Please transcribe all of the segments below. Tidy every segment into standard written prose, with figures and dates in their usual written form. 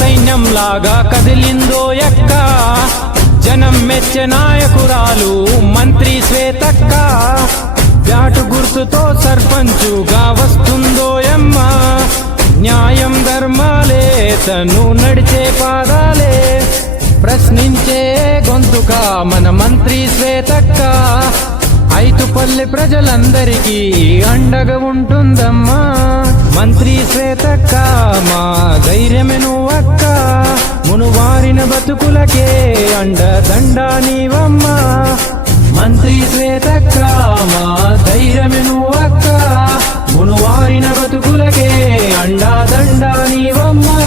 సైన్యంలాగా కదిలిందో యక్క, జనం మెచ్చే నాయకురాలు మంత్రి శ్వేతక్క. బ్యాటు గుర్తుతో సర్పంచుగా వస్తుందో యమ్మ, న్యాయం ధర్మాలే తను నడిచే పాదాలే. ప్రశ్నించే గొంతుక మన మంత్రి శ్వేతక్క, ఐతుపల్లి ప్రజలందరికీ అండగా ఉంటుందమ్మా. మంత్రి శ్వేతక్క మా ధైర్యమే నువ్వక్క, మునువారిన బతుకులకే అండదండ నీవమ్మా. మంత్రి శ్వేతక్క మా ధైర్యమే నువ్వక్క, మునువారిన బతుకులకే అండదండ నీవమ్మా.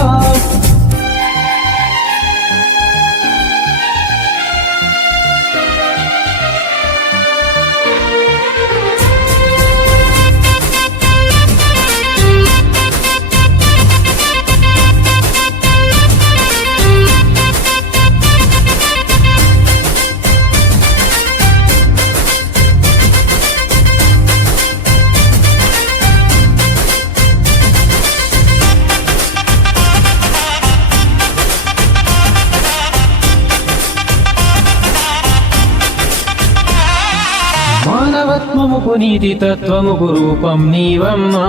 మానవత్వముకు నీతి తత్వముకు రూపం నీవమ్మా,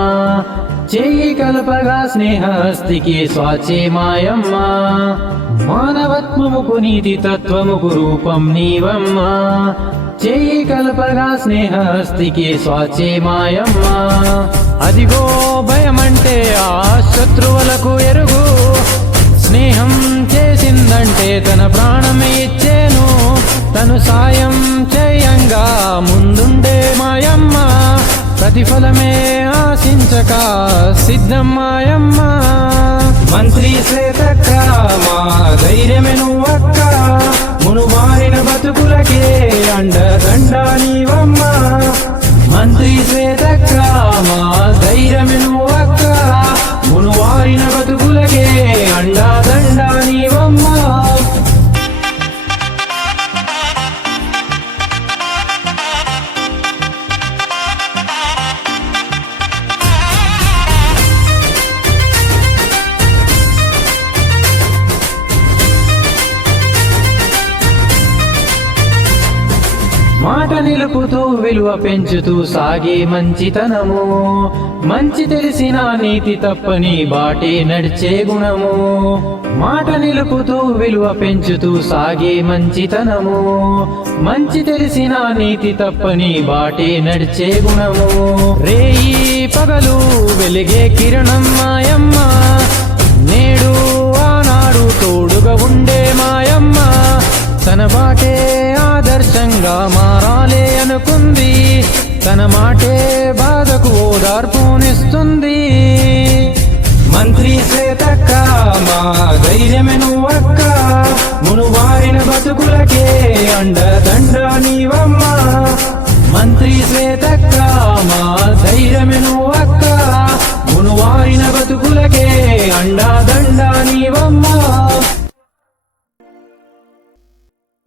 చేయి కలపగా స్నేహస్తికి స్వాచే మాయమ్మా. మానవత్వముకు నీతి తత్వముకు రూపం నీవమ్మా, చేయి కలపగా స్నేహస్తికి స్వాచే మాయమ్మా. అదిగో భయమంటే ఆ శత్రువులకు ఎరుగు, స్నేహం చేసిందంటే తన ప్రాణమే ఇచ్చేను. తను సాయం చేయంగా ముందుండే మాయమ్మ, ప్రతిఫలమే ఆశించక సిద్ధం మాయమ్మ. మంత్రి శ్వేతక్క మా ధైర్యమే నువ్వక్క, మునుమారిన బతుకులకే అండదండ నీవమ్మ. మంత్రి శ్వేతక్క మా ధైర్యమే నువ్వక్క, మునువారిన బతుకులకే అండదండ నీవమ్మ. మాట నిలుపుతూ విలువ పెంచుతూ సాగే మంచితనము, మంచి తెలిసిన నీతి తప్పని బాటే నడిచే గుణము. మాట నిలుపుతూ విలువ పెంచుతూ సాగే మంచితనము, మంచి తెలిసిన నీతి తప్పని బాటే నడిచే గుణము. రేయి పగలు వెలిగే కిరణం మాయమ్మ, నేడు ఆనాడు తోడుగా ఉండే మాయమ్మ. తన బాటే ఆదర్శంగా మారాలే అనుకుంది, తన మాటే బాధకు ఓదార్పునిస్తుంది. మంత్రి శ్వేతక్క మా ధైర్యమే నువ్వక్క, మునువారిన బతుకులకే అండదండ నీవమ్మ. మంత్రి శ్వేతక్క మా ధైర్యమే నువ్వక్క, మునువారిన బతుకులకే అండదండ నీవమ్మ.